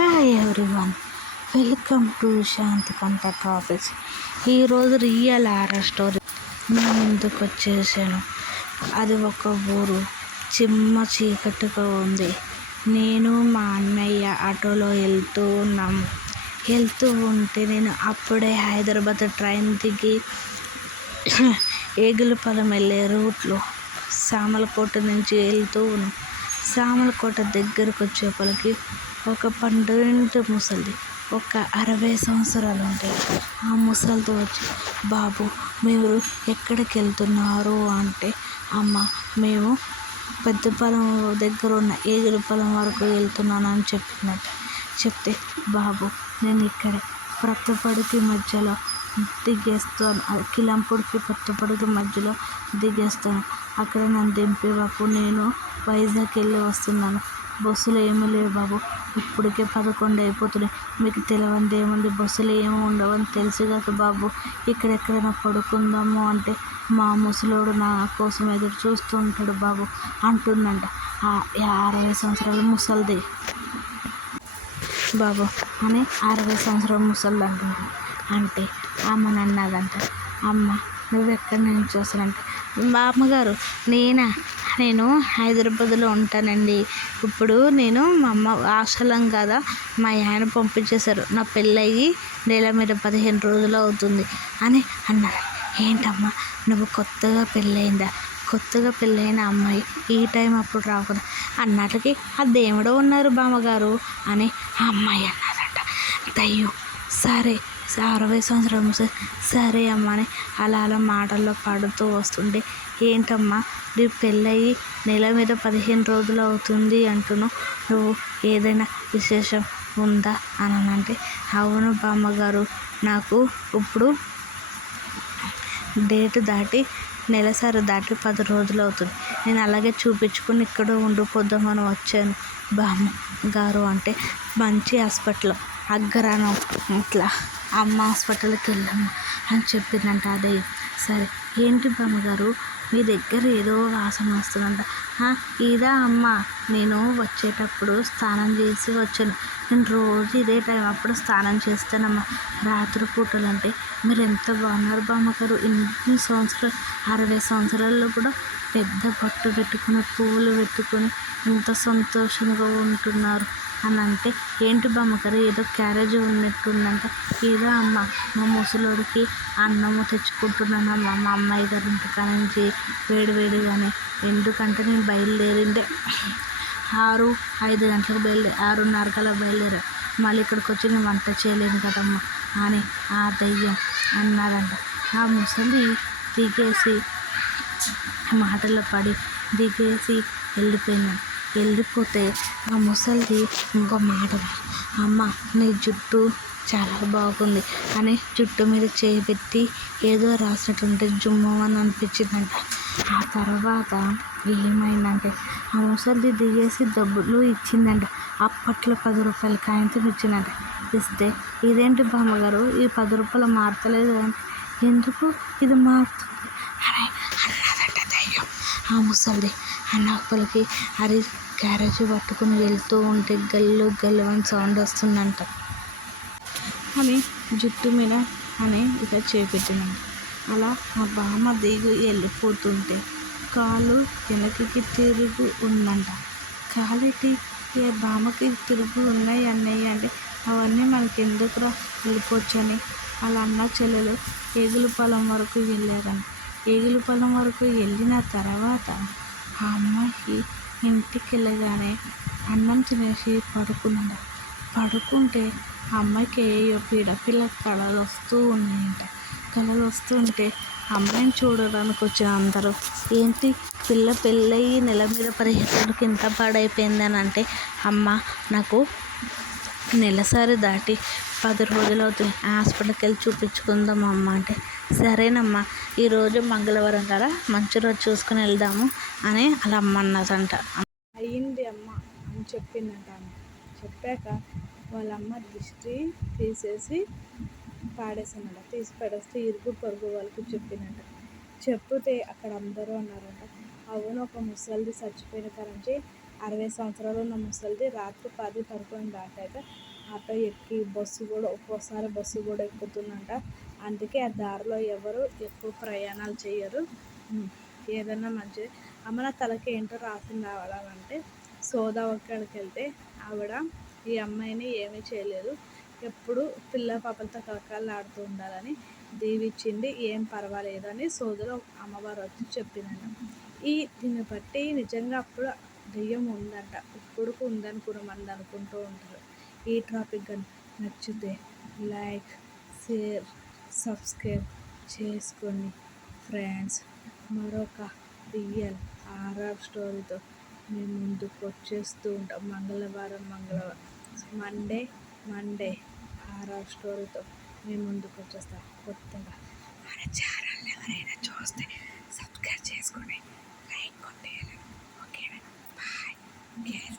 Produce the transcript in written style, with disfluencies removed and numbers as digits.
Hi everyone, welcome to Shanti Pant topics. ఈరోజు real horror story నేను ముందుకు వచ్చేసాను. అది ఒక ఊరు, చిమ్మ చీకటిగా ఉంది. నేను మా అన్నయ్య ఆటోలో వెళ్తూ ఉంటే నేను అప్పుడే హైదరాబాద్ ట్రైన్ దిగి ఏగులపాలెం వెళ్ళే రూట్లో సామలకోట నుంచి వెళ్తూ ఉన్నాం. సామలకోట దగ్గరకు వచ్చేపలికి ఒక పండుగ ముసలి, ఒక 60 సంవత్సరాలు ఉంటాయి. ఆ ముసలితో వచ్చి, బాబు మీరు ఎక్కడికి వెళ్తున్నారు అంటే, అమ్మ మేము పెద్దపాలెం దగ్గర ఉన్న ఏగులపాలెం వరకు వెళ్తున్నాను అని చెప్తే, బాబు నేను ఇక్కడ ప్రత్తపడికి మధ్యలో దిగేస్తాను, కిలంపూడికి ప్రత్తపడికి మధ్యలో దిగేస్తాను, అక్కడ నన్ను దింపే బాబు, నేను వైజాగ్ వెళ్ళి వస్తున్నాను. బస్సులు ఏమీ లేవు బాబు, ఇప్పటికే 11 అయిపోతున్నాయి. మీకు తెలియంది ఏముంది, బస్సులు ఏమి ఉండవని తెలుసు కదా బాబు, ఇక్కడెక్కడైనా పడుకుందాము అంటే మా ముసలోడు నా కోసం ఎదురు చూస్తూ ఉంటాడు బాబు అంటుందంట. 60 సంవత్సరాల ముసలిది బాబు అని 60 సంవత్సరాల ముసలిది అంటుంది. అంటే అమ్మ అన్నదంట, అమ్మ నువ్వు ఎక్కడి నుంచి వస్తానంటే, మా అమ్మగారు నేను హైదరాబాద్లో ఉంటానండి. ఇప్పుడు నేను మా అమ్మ హాస్టలం కదా, మా ఆయన పంపించేశారు, నా పెళ్ళయి నెల మీద 15 రోజులు అవుతుంది అని అన్నారు. ఏంటమ్మా నువ్వు కొత్తగా పెళ్ళైన అమ్మాయి ఈ టైం అప్పుడు రాకూడదు అన్నట్లకి ఆ దేవుడు ఉన్నారు బామ్మగారు అని ఆ అమ్మాయి అన్నదంట. దయ్యం సరే 60 సంవత్సరాల ముసలి సరే అమ్మ అని అలా మాటల్లో పడుతూ వస్తుంటే, ఏంటమ్మా నీ పెళ్ళయి నెల మీద 15 రోజులు అవుతుంది అంటున్నావు, నువ్వు ఏదైనా విశేషం ఉందా అని అంటే, అవును బామ్మగారు నాకు ఇప్పుడు డేట్ దాటి నెలసరి దాటి 10 రోజులు అవుతుంది. నేను అలాగే చూపించుకుని ఇక్కడ ఉండిపోద్దామని వచ్చాను బామ్మగారు అంటే, మంచి హాస్పిటల్ అగ్రహారం ఇట్లా అమ్మ హాస్పిటల్కి వెళ్ళాము అని చెప్పిందంట అదే. సరే ఏంటి బామ్మగారు మీ దగ్గర ఏదో వాసన వస్తుందంట. ఇదా అమ్మ, నేను వచ్చేటప్పుడు స్నానం చేసి వచ్చాను, నేను రోజు ఇదే టైం అప్పుడు స్నానం చేస్తానమ్మా రాత్రి పూటలు. అంటే మీరు ఎంత బాగున్నారు బామ్మగారు, ఇన్ని సంవత్సరాలు 60 సంవత్సరాల్లో కూడా పెద్ద బొట్టు పెట్టుకుని పువ్వులు పెట్టుకొని ఎంత సంతోషంగా ఉంటున్నారు అని అంటే, ఏంటి బామ్మగారు ఏదో క్యారేజ్ ఉన్నట్టుందంట. ఏదో అమ్మ మా ముసలోడికి అన్నము తెచ్చుకుంటున్నానమ్మా మా అమ్మాయి గారి ఇంటికాడ నుంచి వేడివేడిగానే. ఎందుకంటే నేను బయలుదేరిందే 6-5 గంటలకు 6:30 బయలుదేరా, మళ్ళీ ఇక్కడికి వచ్చి నేను వంట చేయలేను కదమ్మా అని ఆ దయ్యం అన్నాడంట. ఆ ముసలి దిగేసి మాటల్లో పడి దిగేసి వెళ్ళిపోతే ఆ ముసలిది ఇంకో మాట, అమ్మ నీ జుట్టు చాలా బాగుంది అని జుట్టు మీద చేయి పెట్టి ఏదో రాసినట్టుంటే జుమ్మని అనిపించిందంట. ఆ తర్వాత ఏమైందంటే ఆ ముసలిది దిగేసి డబ్బులు ఇచ్చిందంట. అప్పట్లో 10 రూపాయల కాయంతో ఇచ్చిందంట. ఇస్తే, ఇదేంటి బామ్మగారు ఈ 10 రూపాయలు మారతలేదు అని, ఎందుకు ఇది మారుతుంది అని అన్నదంట దయ్యం. ఆ ముసలిది అన్నప్పటికి అది క్యారేజీ పట్టుకుని వెళ్తూ ఉంటే గల్లు గల్లు అని సౌండ్ వస్తుందంట. అని జుట్టు మీద అని ఇక చేపెట్టినంట. అలా మా బామ్మ దిగి వెళ్ళిపోతుంటే కాలు వెనక్కి తిరుగు ఉందంట. కాలికి బామ్మకి తిరుగు ఉన్నాయి అన్నయ్య అంటే, అవన్నీ మనకి ఎందుకురా వెళ్ళిపోవచ్చని వాళ్ళ అన్న చెల్లెలు ఏగులపాలెం వరకు వెళ్ళారంట. ఏగులపాలెం వరకు వెళ్ళిన తర్వాత ఆ అమ్మాయి ఇంటికి వెళ్ళగానే అన్నం తినేసి పడుకుంటే ఆ అమ్మాయికి ఏయో పిల్ల కళలు వస్తూ ఉన్నాయంట. కళలు వస్తుంటే అమ్మాయిని చూడడానికి వచ్చిన అందరూ, ఏంటి పిల్ల పెళ్ళయి నెల మీద 15 రోజులకి ఇంత పాడైపోయిందని అంటే, అమ్మ నాకు నెలసరి దాటి 10 రోజులు అవుతుంది, హాస్పిటల్కి వెళ్ళి చూపించుకుందాం అమ్మ అంటే, సరేనమ్మా ఈరోజు మంగళవారం కదా మంచి రోజు చూసుకుని వెళ్దాము అని అలా అమ్మ అన్నదంట. అయ్యింది అమ్మ అని చెప్పిందంట. చెప్పాక వాళ్ళ అమ్మ దిష్టి తీసేసి పాడేసానంట. తీసి పడేస్తే ఇరుగు పొరుగు వాళ్ళకి చెప్పిందంట. చెప్తే అక్కడ అందరూ అన్నారంట, అవును ఒక ముసలిది చచ్చిపోయిన కాడ నుంచి 60 సంవత్సరాలు ఉన్న ముసలిది రాత్రి 10-11 దాటాక ఆటో ఎక్కి బస్సు కూడా ఒక్కోసారి బస్సు కూడా ఎక్కుతుందంట. అందుకే ఆ దారిలో ఎవరు ఎక్కువ ప్రయాణాలు చేయరు. ఏదైనా మంచి అమ్మ నా తలకి ఏంటో రాసింది రావాలంటే సోదా ఒక్కడికి వెళ్తే ఆవిడ ఈ అమ్మాయిని ఏమీ చేయలేదు, ఎప్పుడు పిల్ల పాపలతో కలకాలాడుతూ ఉండాలని దీవిచ్చింది, ఏం పర్వాలేదు అని సోదలో అమ్మవారు వచ్చి చెప్పిందంట. దీన్ని బట్టి నిజంగా అప్పుడు దెయ్యం ఉందంట, ఇప్పుడు ఉందని కూడా మంది అనుకుంటూ ఉంటారు. ఈ టాపిక్ కానీ నచ్చితే లైక్, షేర్, సబ్స్క్రైబ్ చేసుకోండి ఫ్రెండ్స్. మరొక రియల్ హారర్ స్టోరీతో మీ ముందుకు వచ్చేస్తూ ఉంటాం మంగళవారం మండే హారర్ స్టోరీతో మీ ముందుకు వచ్చేస్తాం. కొత్తగా మన ఛానల్ ఎవరైనా చూస్తే సబ్స్క్రైబ్ చేసుకొని లైక్ కొట్టేయాలి. ఓకేనా? బాయ్.